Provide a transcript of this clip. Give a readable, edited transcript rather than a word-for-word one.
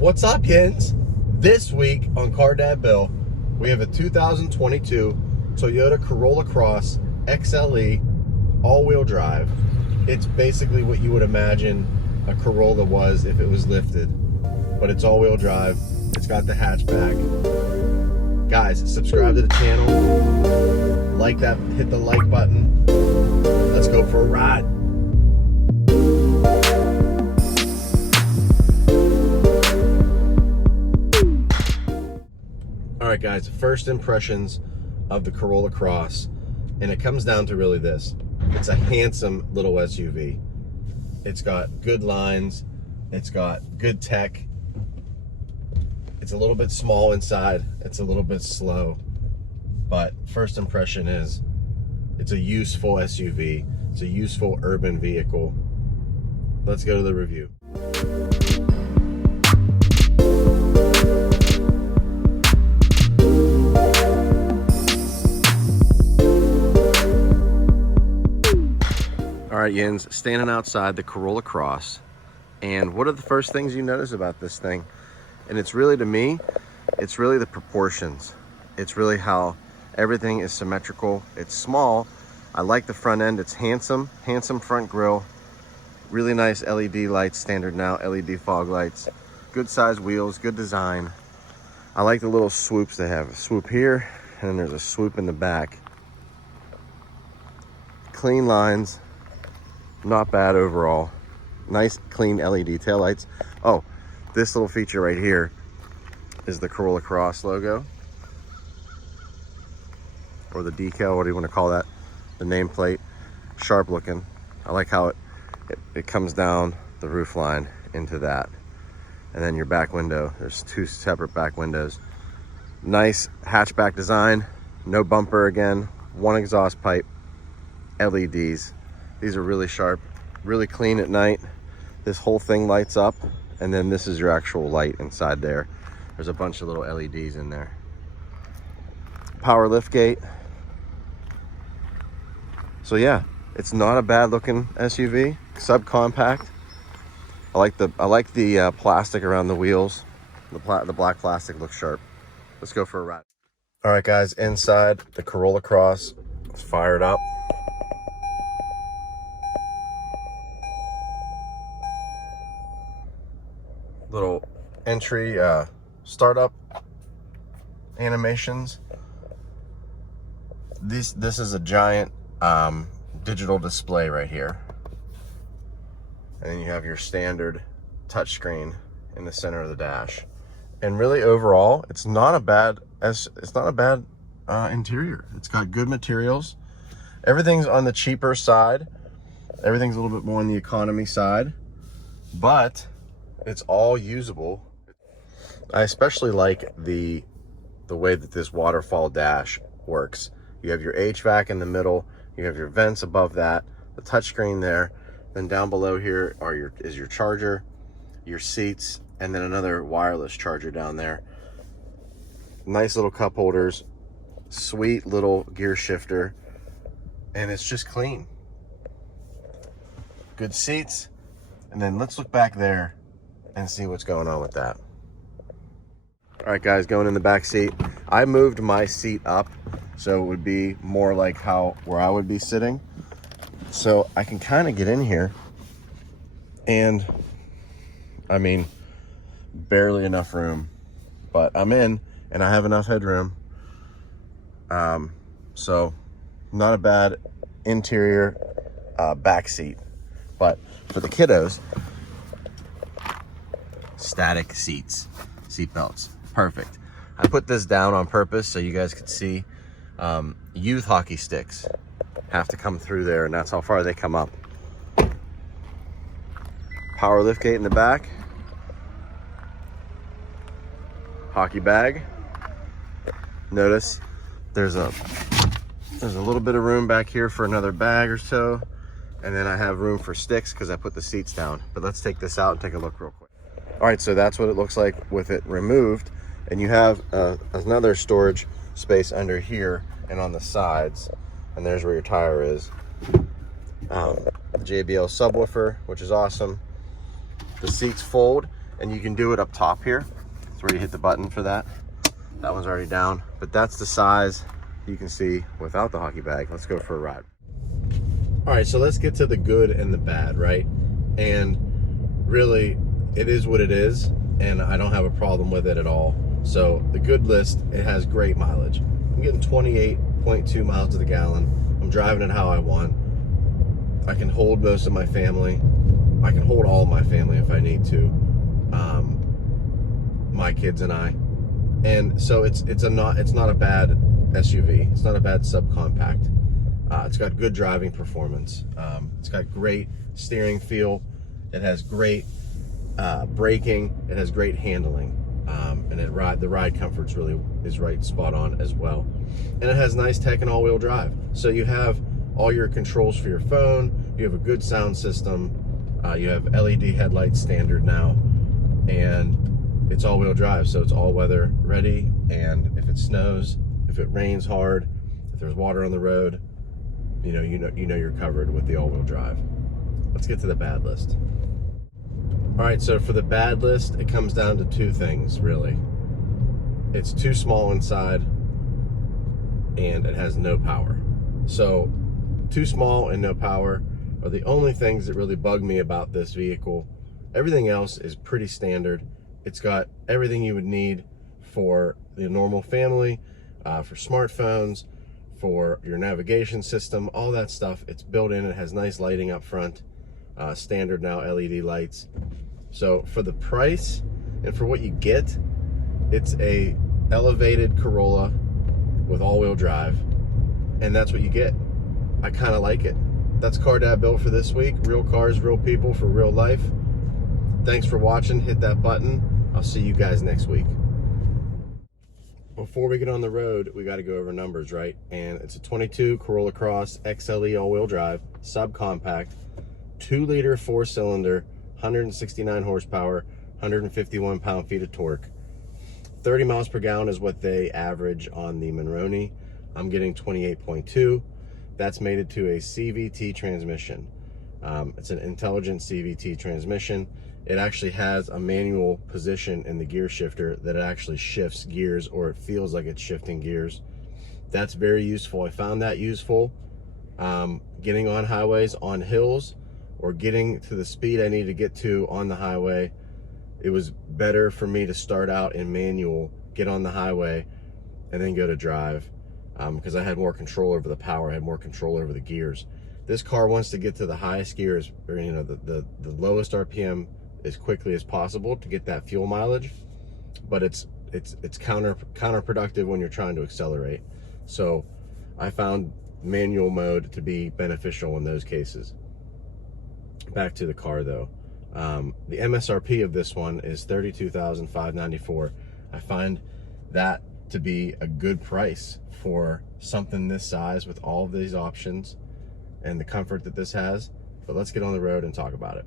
What's up, Yins? This week on Car Dad Bill, we have a 2022 Toyota Corolla Cross XLE all-wheel drive. It's basically what you would imagine a Corolla was if it was lifted, but it's all-wheel drive. It's got the hatchback. Guys, subscribe to the channel, like that, hit the like button. Let's go for a ride. All right, guys, first impressions of the Corolla Cross, and it comes down to really this. It's a handsome little SUV. It's got good lines. It's got good tech. It's a little bit small inside. It's a little bit slow, but first impression is it's a useful SUV. It's a useful urban vehicle. Let's go to the review. All right, Yins, standing outside the Corolla Cross, and what are the first things you notice about this thing? And it's really, to me, it's really the proportions. It's really how everything is symmetrical. It's small. I like the front end. It's handsome front grille, really nice LED lights, standard now LED fog lights, good size wheels, good design. I like the little swoops they have. A swoop here, and then there's a swoop in the back. Clean lines. Not bad overall. Nice clean LED taillights. Oh, this little feature right here is the Corolla Cross logo, or the decal, what do you want to call that? The nameplate. Sharp looking. I like how it comes down the roof line into that. And then your back window, there's two separate back windows. Nice hatchback design. No bumper again. One exhaust pipe. LEDs. These are really sharp, really clean at night. This whole thing lights up, and then this is your actual light inside there. There's a bunch of little LEDs in there. Power lift gate. So yeah, it's not a bad looking SUV, subcompact. I like the plastic around the wheels. The black plastic looks sharp. Let's go for a ride. All right, guys, inside the Corolla Cross, let's fire it up. Little entry startup animations. This is a giant digital display right here, and then you have your standard touchscreen in the center of the dash. And really, overall, it's not a bad interior. It's got good materials. Everything's on the cheaper side. Everything's a little bit more on the economy side, but it's all usable. I especially like the way that this waterfall dash works. You have your HVAC in the middle, you have your vents above that, the touchscreen there, then down below here is your charger, your seats, and then another wireless charger down there. Nice little cup holders, sweet little gear shifter, and it's just clean. Good seats. And then let's look back there and see what's going on with that. All right, guys, going in the back seat. I moved my seat up so it would be more like where I would be sitting. So I can kind of get in here, and I mean, barely enough room, but I'm in and I have enough headroom. So not a bad interior back seat. But for the kiddos, static seat belts, perfect. I put this down on purpose so you guys could see. Youth hockey sticks have to come through there, and that's how far they come up. Power lift gate in the back. Hockey bag. Notice there's a little bit of room back here for another bag or so, and then I have room for sticks because I put the seats down. But let's take this out and take a look real quick. All right, so that's what it looks like with it removed. And you have another storage space under here and on the sides. And there's where your tire is. JBL subwoofer, which is awesome. The seats fold, And you can do it up top here. That's where you hit the button for that. That one's already down, but that's the size you can see without the hockey bag. Let's go for a ride. All right, so let's get to the good and the bad, right? And really, it is what it is, and I don't have a problem with it at all. So the good list, it has great mileage. I'm getting 28.2 miles to the gallon. I'm driving it how I want. I can hold most of my family. I can hold all of my family if I need to. My kids and I. And so it's not a bad SUV. It's not a bad subcompact. It's got good driving performance. It's got great steering feel. It has great braking. It has great handling. And the ride comfort's really is right spot on as well. And it has nice tech and all-wheel drive. So you have all your controls for your phone. You have a good sound system. You have LED headlights standard now, and it's all-wheel drive, so it's all-weather ready. And if it snows, if it rains hard, if there's water on the road, you know you're covered with the all-wheel drive. Let's get to the bad list. All right, so for the bad list, it comes down to two things, really. It's too small inside, and it has no power. So, too small and no power are the only things that really bug me about this vehicle. Everything else is pretty standard. It's got everything you would need for the normal family, for smartphones, for your navigation system, all that stuff. It's built in. It has nice lighting up front, standard now LED lights. So for the price and for what you get, it's a elevated Corolla with all-wheel drive, and that's what you get. I kind of like it. That's Car Dad Bill for this week. Real cars, real people for real life. Thanks for watching. Hit that button. I'll see you guys next week. Before we get on the road, we got to go over numbers, right? And it's a 22 Corolla Cross XLE all-wheel drive, subcompact, 2-liter 4-cylinder, 169 horsepower, 151 pound-feet of torque. 30 miles per gallon is what they average on the Monroney. I'm getting 28.2. That's mated to a CVT transmission. It's an intelligent CVT transmission. It actually has a manual position in the gear shifter that it actually shifts gears, or it feels like it's shifting gears. That's very useful. I found that useful getting on highways, on hills, or getting to the speed I need to get to on the highway. It was better for me to start out in manual, get on the highway, and then go to drive, because I had more control over the power, I had more control over the gears. This car wants to get to the highest gears, or the lowest RPM as quickly as possible to get that fuel mileage, but it's counterproductive when you're trying to accelerate. So I found manual mode to be beneficial in those cases. Back to the car though. The MSRP of this one is $32,594. I find that to be a good price for something this size with all of these options and the comfort that this has. But let's get on the road and talk about it.